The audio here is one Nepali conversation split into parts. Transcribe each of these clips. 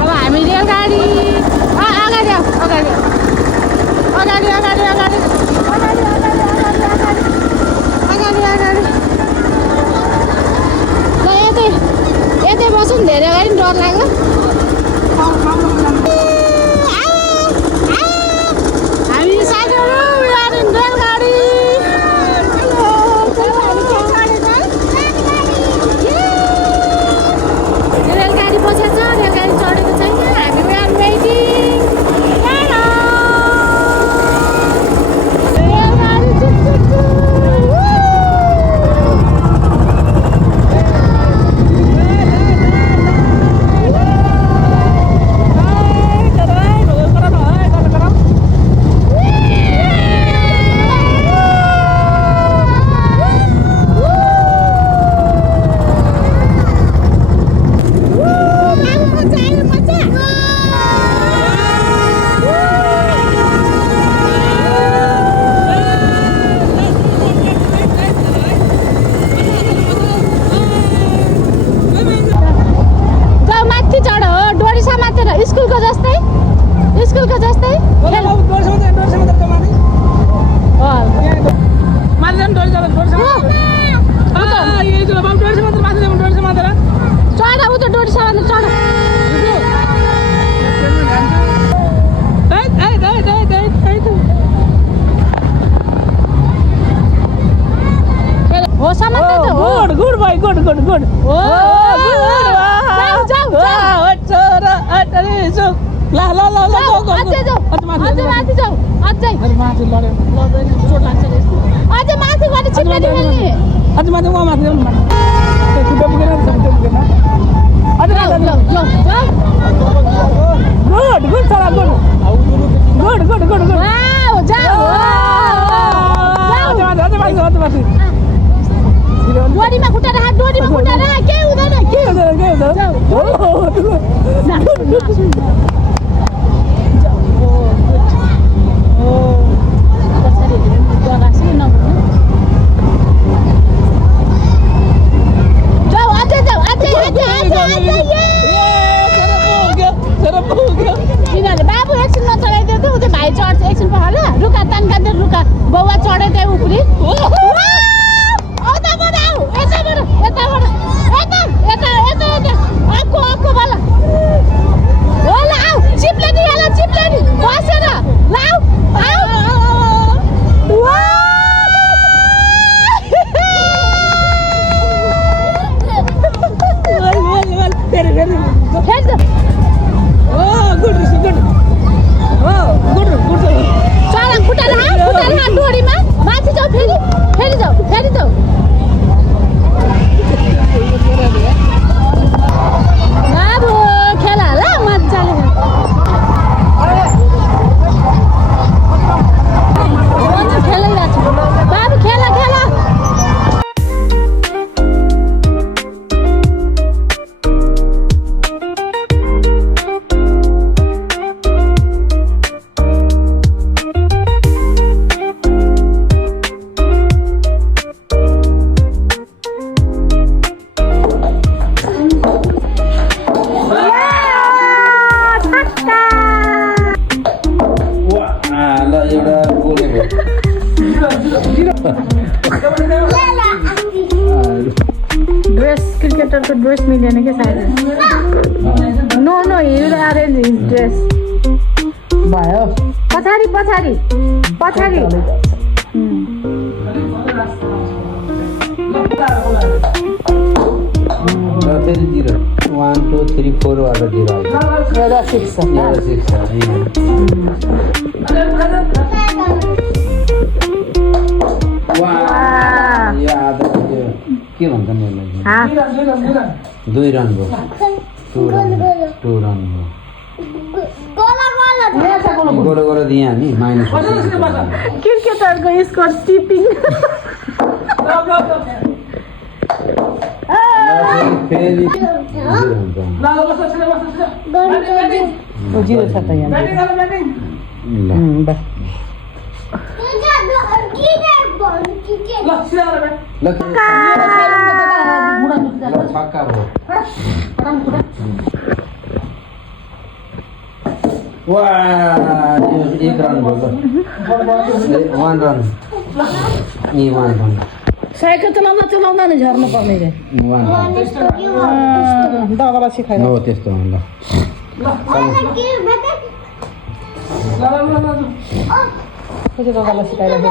अब हामी रेलगाडी अगाडि आऊ अगाडि अगाडि अगाडि अगाडि अगाडि अगाडि अगाडि ल यतै यतै बसौँ धेरै अगाडि डर लाग्यो हामी साथीहरू रेलगाडी रेलगाडी पछाडि छ रेलगाडी चढेको छैन हामी बिहान वेटिङ रेलगाडी डोरीमा खुट्टा राख डोरीमा खुट्टा राख के हुँदैन के यिनीहरूले बाबु एकछिन नचढाइदियो त उता भाइ चढ्छ एकछिन पखाल रुखा तानकान्दै रुखा बौवा चढाइदियो उपरि डोरीमा माथि जाऊ फेरि जाऊ बाबु खेला होला मजाले खेलाइरहेको छु बाबु खेला क्रिकेटरको ड्रेस मिलेन क्या सायद नो हिल अरेन्ज हिज ड्रेस भयो पछाडि फेरि 0 1 2 3 4 वाला 0 एउटा 6 छ के भन्छ नि 2 रन भयो 2 रन गोलो दिए नि माइनस क्रिकेटरको स्कोर टिपिङ फेरि 0 छ त यहाँ ल छक्का भयो वाह एक रन भयो ल 1 रन नि 1 रन साइकल चलाउँदा नि झर्नु पर्ने रे 1 रन दादालाई सिकाइ हो त्यस्तो हो ल खोजे दादालाई सिकाइरहेको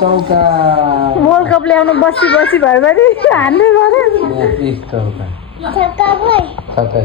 चौका वर्ल्ड कप ल्याउनु बसी बसी भयो भने हान्दै गरे चौका छक्का